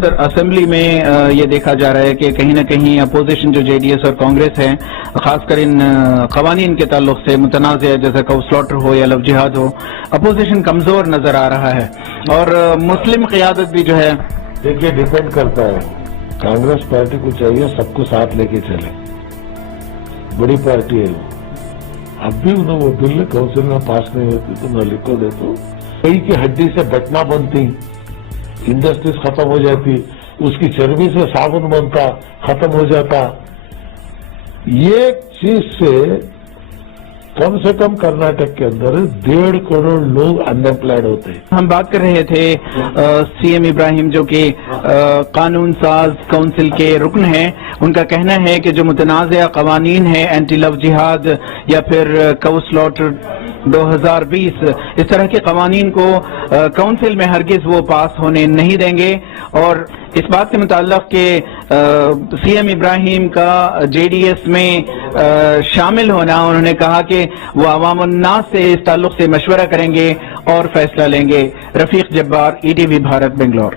ادھر اسمبلی میں یہ دیکھا جا رہا ہے کہ کہیں نہ کہیں اپوزیشن جو جے ڈی ایس اور کانگریس ہے، خاص کر ان قوانین کے تعلق سے متنازع جیسے کو سلاٹر ہو یا لو جہاد ہو، اپوزیشن کمزور نظر آ رہا ہے اور مسلم قیادت بھی جو ہے. دیکھیے ڈیپینڈ کرتا ہے، کانگریس پارٹی کو چاہیے سب کو ساتھ لے کے چلے، بڑی پارٹی ہے وہ. اب بھی انہوں وہ بل کونسل میں پاس نہیں ہوتی تو میں لکھ کو دیتا ہوں. کئی کی ہڈی سے بٹنا بنتی، انڈسٹریز ختم ہو جاتی، اس کی چربی سے صابن بنتا، ختم ہو جاتا. یہ چیز سے کم سے کم کرناٹک کے اندر 1.5 کروڑ لوگ انمپلائڈ ہوتے ہیں. ہم بات کر رہے تھے سی ایم ابراہیم جو کہ قانون ساز کونسل کے رکن ہیں، ان کا کہنا ہے کہ جو متنازع قوانین ہیں، اینٹی لو جہاد یا پھر کو سلاٹر 2020، اس طرح کے قوانین کو کونسل میں ہرگز وہ پاس ہونے نہیں دیں گے. اور اس بات سے متعلق کہ سی ایم ابراہیم کا جے ڈی ایس میں شامل ہونا، انہوں نے کہا کہ وہ عوام الناس سے اس تعلق سے مشورہ کریں گے اور فیصلہ لیں گے. Rafiq Jabbar, E T V Bharat, Bangalore.